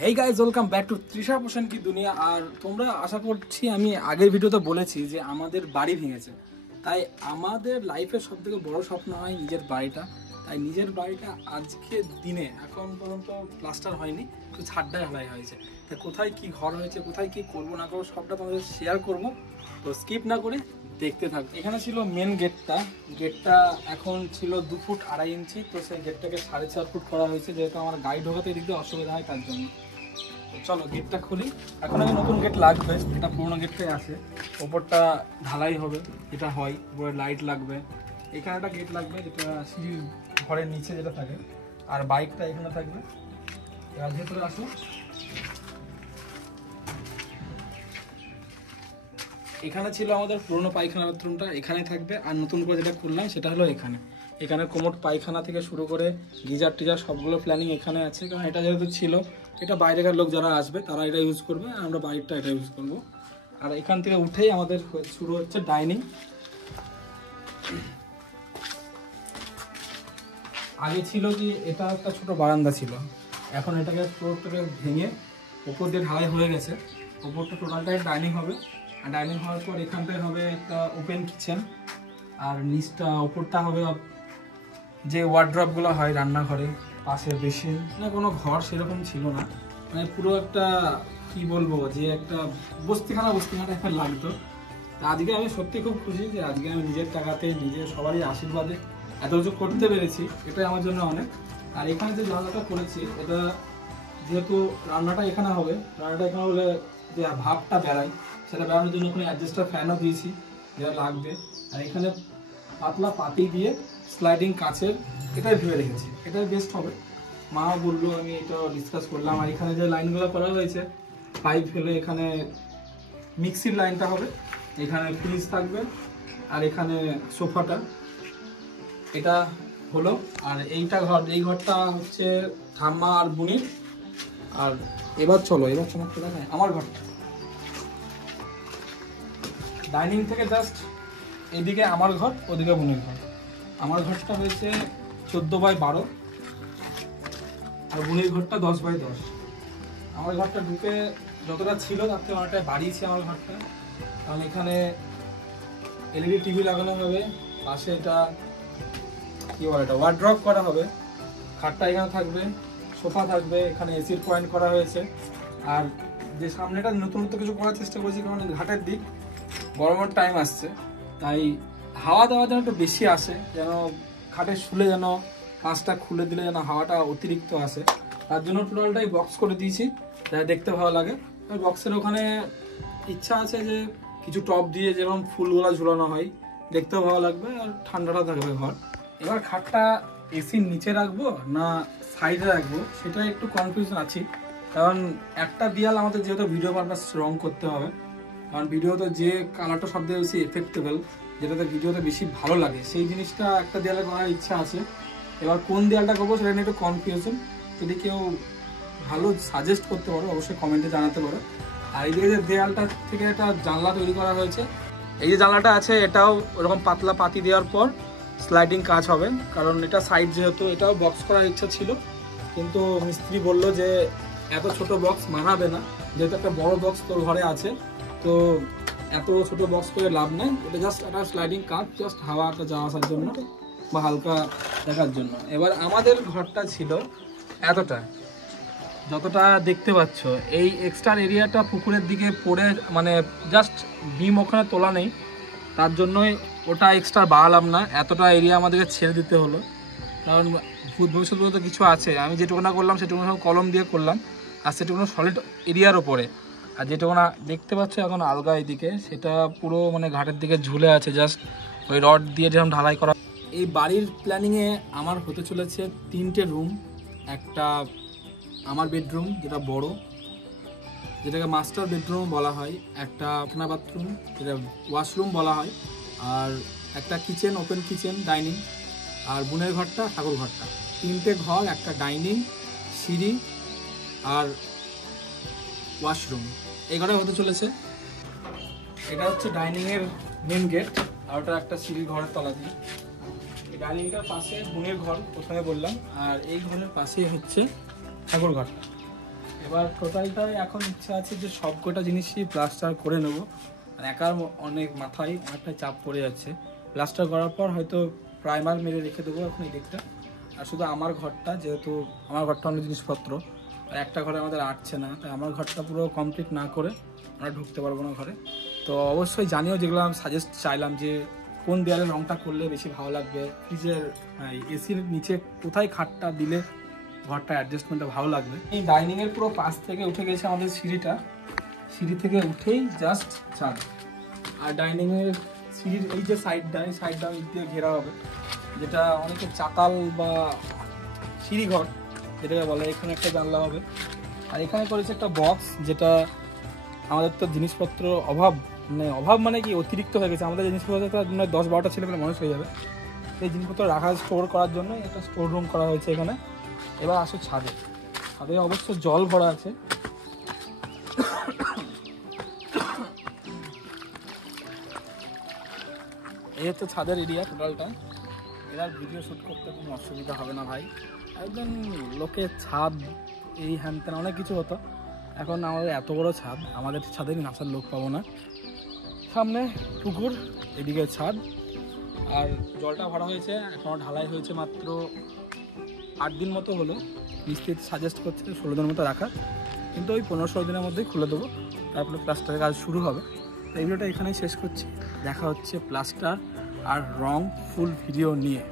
Hey guys, welcome back to Trisha পোষণ কি দুনিয়া। আর তোমরা আশা করছি আমি আগের ভিডিওতে বলেছি যে আমাদের বাড়ি ভেঙেছে, তাই আমাদের লাইফের সব থেকে বড় স্বপ্ন হয় নিজের বাড়িটা। তাই নিজের বাড়িটা আজকের দিনে এখন পর্যন্ত প্লাস্টার হয়নি, শুধু ছাদটা ঢালাই হয়েছে। তাই কোথায় কি ঘর হয়েছে, কোথায় কি করবো না করবো সবটা তোমাদের শেয়ার করবো, তো স্কিপ না করে দেখতে থাকবো। এখানে ছিল মেন গেটটা এখন ছিল 2 ফুট 2.5 ইঞ্চি, তো সেই গেটটাকে 4.5 ফুট করা হয়েছে, যেহেতু আমার গাড়ি ঢোকাতে এদিক দিয়ে অসুবিধা হয় তার জন্য। চলো গেটটা খুলি। এখন আমি নতুন গেট লাগবে, এটা পুরোনো গেটটাই আছে, ওপরটা ঢালাই হবে, এটা হয়, উপরে লাইট লাগবে। এখানে একটা গেট লাগবে যেটা সিঁড়ির ঘরের নিচে যেটা থাকে, আর বাইকটা এখানে থাকবে। এবার ভেতরে আসো। এখানে ছিল আমাদের পুরোনো পায়খানা বাথরুমটা, এখানে থাকবে। আর নতুন করে যেটা করলাম সেটা হলো এখানে কোমোড পায়খানা থেকে শুরু করে গিজার টিজার সবগুলো প্ল্যানিং এখানে আছে। কারণ এটা যেহেতু ছিল, এটা বাইরেকার লোক যারা আসবে তারা এটা ইউজ করবে, আর আমরা বাইরটা এটা ইউজ করবো। আর এখান থেকে উঠেই আমাদের শুরু হচ্ছে ডাইনিং। আগে ছিল কি এটা একটা ছোট বারান্দা ছিল, এখন এটাকে পুরোটাকে ভেঙে ওপর দিয়ে ঢালাই হয়ে গেছে। ওপরটা টোটালটাই ডাইনিং হবে, আর ডাইনিং হওয়ার পর এখানটায় হবে একটা ওপেন কিচেন, আর নিচটা ওপরটা হবে যে ওয়ার্ড্রপগুলো হয় রান্নাঘরে, পাশে বেসিন। মানে কোনো ঘর সেরকম ছিল না, মানে পুরো একটা কি বলবো যে একটা বস্তিখানা টাইপের লাগতো। আজকে আমি সত্যি খুব খুশি যে আজকে আমি নিজের টাকাতে, নিজের সবারই আশীর্বাদে এত কিছু করতে পেরেছি, এটাই আমার জন্য অনেক। আর এখানে যে জায়গাটা করেছি, এটা যেহেতু রান্নাটা এখানে হলে যে ভাবটা বেড়ায়, সেটা বেড়ানোর জন্য ওখানে অ্যাডজাস্টার ফ্যানও দিয়েছি যেটা লাগবে। আর এখানে পাতলা পাতি দিয়ে স্লাইডিং কাচের, এটাই ভেবে রেখেছি, এটাই বেস্ট হবে। মা বললো, আমি এটা ডিসকাস করলাম। আর এখানে যে লাইনগুলো করা হয়েছে, পাইপ ফেলে এখানে মিক্সির লাইনটা হবে, এখানে ফ্রিজ থাকবে, আর এখানে সোফাটা এটা হলো। আর এই ঘরটা হচ্ছে ঠাম্মা আর বুনির। আর এবার চমকটা দেখায় আমার ঘরটা। ডাইনিং থেকে জাস্ট এদিকে আমার ঘর, ওদিকে বুনির ঘর। আমার ঘরটা হয়েছে 14x12, আর বুনির ঘরটা 10x10। আমার ঘরটা ঢুকে যতটা ছিল তার থেকে অনেকটাই বাড়িয়েছি আমার ঘরটা, কারণ এখানে এলইডি টিভি লাগানো হবে, পাশে এটা কি বলে, এটা ওয়ার্ড্রপ করা হবে, খাটটা এখানে থাকবে, সোফা থাকবে, এখানে এসির পয়েন্ট করা হয়েছে। আর যে সামনেটা নতুনত্ব কিছু করার চেষ্টা করেছি, কারণ ঘাটের দিক, গরমের টাইম আসছে, তাই হাওয়া দেওয়া যেন একটু বেশি আসে, যেন খাটে শুলে যেন কাঁচটা খুলে দিলে যেন হাওয়াটা অতিরিক্ত আসে, তার জন্য টোটালটাই বক্স করে দিয়েছি, যাতে দেখতে ভালো লাগে। আর বক্সের ওখানে ইচ্ছা আছে যে কিছু টপ দিয়ে যেরকম ফুলগুলা ঝুলানো হয়, দেখতেও ভালো লাগবে, আর ঠান্ডাটা থাকবে ঘর। এবার খাটটা এসির নিচে রাখবো না সাইডে রাখবো, সেটা একটু কনফিউশন আছি। কারণ একটা দেয়াল আমাদের যেহেতু ভিডিও পারপাস রং করতে হবে, কারণ ভিডিওতে যে কালারটা সব থেকে বেশি এফেক্টেবল, যেটাতে ভিডিওতে বেশি ভালো লাগে, সেই জিনিসটা একটা দেয়ালে করার ইচ্ছা আছে। এবার কোন দেয়ালটা করবো সেটা নিয়ে একটু কনফিউশন। যদি কেউ ভালো সাজেস্ট করতে পারো অবশ্যই কমেন্টে জানাতে পারো। আর এইদিকে যে দেয়ালটা থেকে একটা জানলা তৈরি করা হয়েছে, এই যে জানলাটা আছে এটাও ওরকম পাতলা পাতি দেওয়ার পর স্লাইডিং কাজ হবে, কারণ এটা সাইড যেহেতু, এটাও বক্স করার ইচ্ছা ছিল, কিন্তু মিস্ত্রি বলল যে এত ছোট বক্স মানাবে না, যেহেতু একটা বড় বক্স তোর ঘরে আছে, তো এত ছোট বক্স করে লাভ নেই, এটা জাস্ট একটা স্লাইডিং কাজ, জাস্ট হাওয়াটা যাওয়া আসার জন্য বা হালকা দেখার জন্য। এবার আমাদের ঘরটা ছিল এতটা, যতটা দেখতে পাচ্ছ, এই এক্সট্রা এরিয়াটা পুকুরের দিকে পড়ে, মানে জাস্ট বিম ওখানে তোলা নেই, তার জন্যই ওটা এক্সট্রা বাড়ালাম না, এতটা এরিয়া আমাদেরকে ছেড়ে দিতে হলো। কারণ ভবিষ্যৎ বলতে কিছু আছে, আমি যেটুকুনা করলাম সেটুকুনা সব কলম দিয়ে করলাম, আর সেটুকুনা সলিড এরিয়ার ওপরে। আর যেটুকুনা দেখতে পাচ্ছ এখন আলগা এদিকে, সেটা পুরো মানে ঘাটের দিকে ঝুলে আছে, জাস্ট ওই রড দিয়ে যেরকম ঢালাই করা। এই বাড়ির প্ল্যানিংয়ে আমার হতে চলেছে 3টে রুম, একটা আমার বেডরুম যেটা বড়, যেটাকে মাস্টার বেডরুম বলা হয়, একটা পায়খানা বাথরুম যেটা ওয়াশরুম বলা হয়, আর একটা কিচেন, ওপেন কিচেন, ডাইনিং, আর বোনের ঘরটা, ঠাকুর ঘরটা। 3টে ঘর, একটা ডাইনিং, সিঁড়ি আর ওয়াশরুম, এই ঘরে হতে চলেছে। এটা হচ্ছে ডাইনিংয়ের মেন গেট, আর ওটা একটা সিঁড়ি ঘরের তলা দিয়ে। এই ডাইনিংটার পাশে বোনের ঘর প্রথমে বললাম, আর এই ঘরের পাশেই হচ্ছে ঠাকুর ঘরটা। এবার টোটালটাই এখন ইচ্ছা আছে যে সবকটা জিনিসই প্লাস্টার করে নেব। একার অনেক মাথায় অনেকটা চাপ পড়ে যাচ্ছে। প্লাস্টার করার পর হয়তো প্রাইমার মেরে রেখে দেবো এখন এই দিকটা। আর শুধু আমার ঘরটা, যেহেতু আমার ঘরটা অনেক জিনিসপত্র, একটা ঘরে আমাদের আটছে না, তাই আমার ঘরটা পুরো কমপ্লিট না করে আমরা ঢুকতে পারবো না ঘরে। তো অবশ্যই জানিও, যেগুলো আমি সাজেস্ট চাইলাম যে কোন দেয়ালের রঙটা করলে বেশি ভালো লাগবে, ফ্রিজের এসির নিচে কোথায় খাটটা দিলে ঘরটা অ্যাডজাস্টমেন্টটা ভালো লাগবে। এই ডাইনিংয়ের পুরো পাশ থেকে উঠে গেছে আমাদের সিঁড়িটা, সিঁড়ি থেকে উঠেই জাস্ট ছাদ। আর ডাইনিংয়ের সিঁড়ির এই যে সাইডটা, এই সাইডটা ইট দিয়ে ঘেরা হবে, যেটা অনেকে চাতাল বা সিঁড়িঘর যেটাকে বলে। এখানে একটা জানলা হবে, আর এখানে করেছে একটা বক্স, যেটা আমাদের তো জিনিসপত্র অভাব মানে কি অতিরিক্ত হয়ে গেছে। আমাদের জিনিসপত্র 10-12টা ছেলেমেলে মানুষ হয়ে যাবে। এই জিনিসপত্র রাখা, স্টোর করার জন্য একটা স্টোর রুম করা হয়েছে এখানে। এবার আসো ছাদে। ছাদে অবশ্য জল ভরা আছে। এই হচ্ছে ছাদের এরিয়া টোটালটা। এরা ভিডিও শ্যুট করতে কোনো অসুবিধা হবে না ভাই। একজন লোকের ছাদ এই হ্যান ত্যান অনেক কিছু হতো, এখন আমাদের এত বড় ছাদ, আমাদের ছাদে নাচার লোক পাবো না। সামনে পুকুর, এদিকে ছাদ। আর জলটা ভরা হয়েছে, এখনও ঢালাই হয়েছে মাত্র 8 দিন মতো হলো। মিস্ত্রি সাজেস্ট করছে 16 দিনের মতো রাখা, কিন্তু ওই 15-16 দিনের মধ্যেই খুলে দেবো, তারপরে প্লাস্টারের কাজ শুরু হবে। তো এই ভিডিওটা এখানেই শেষ করছি। দেখা হচ্ছে প্লাস্টার আর রং ফুল ভিডিও নিয়ে।